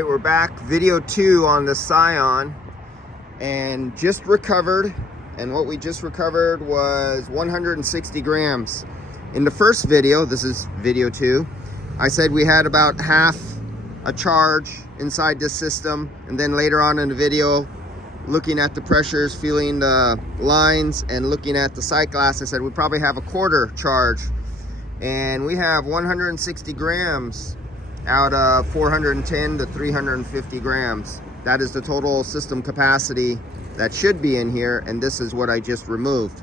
right, we're back. Video 2 on the Scion, and just recovered. And what we just recovered was 160 grams. In the first video, this is video 2, I said we had about half a charge inside this system. And then later on in the video, looking at the pressures, feeling the lines, and looking at the sight glass, I said we probably have a quarter charge. And we have 160 grams out of 410 to 350 grams. That is the total system capacity that should be in here, and this is what I just removed.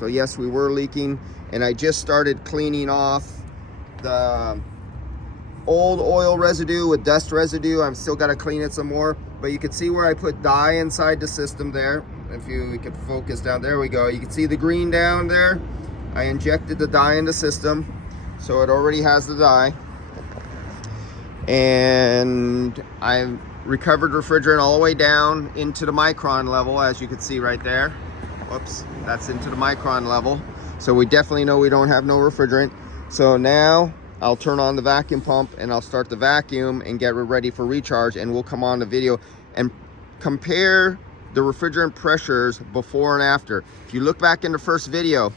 So yes, we were leaking, and I just started cleaning off the old oil residue with dust residue. I'm still got to clean it some more, but you can see where I put dye inside the system there. If we could focus down, there we go. You can see the green down there. I injected the dye in the system, so it already has the dye. And I've recovered refrigerant all the way down into the micron level, as you can see right there. Whoops, that's into the micron level. So we definitely know we don't have no refrigerant. So now I'll turn on the vacuum pump and I'll start the vacuum and get it ready for recharge, and we'll come on the video and compare the refrigerant pressures before and after. If you look back in the first video,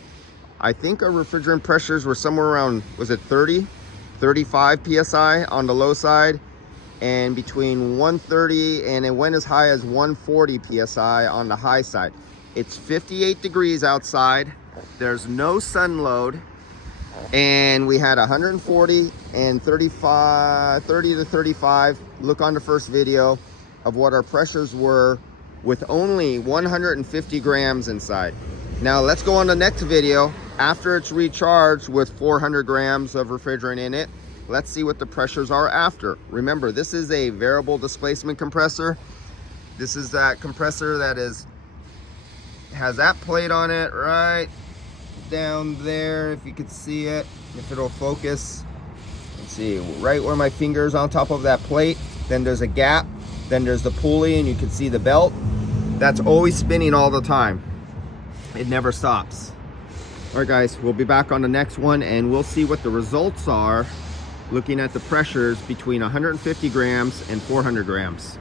I think our refrigerant pressures were somewhere around, was it 35 psi on the low side, and between 130 and it went as high as 140 psi on the high side. It's 58 degrees outside, there's no sun load, and we had 140 and 30 to 35. Look on the first video of what our pressures were with only 150 grams inside. Now let's go on the next video after it's recharged with 400 grams of refrigerant in it. Let's see what the pressures are after. Remember, this is a variable displacement compressor. This is that compressor that has that plate on it right down there, if you could see it, if it'll focus. Let's see, right where my finger is on top of that plate, then there's a gap, then there's the pulley, and you can see the belt. That's always spinning all the time. It never stops. All right guys, we'll be back on the next one, and we'll see what the results are looking at the pressures between 150 grams and 400 grams.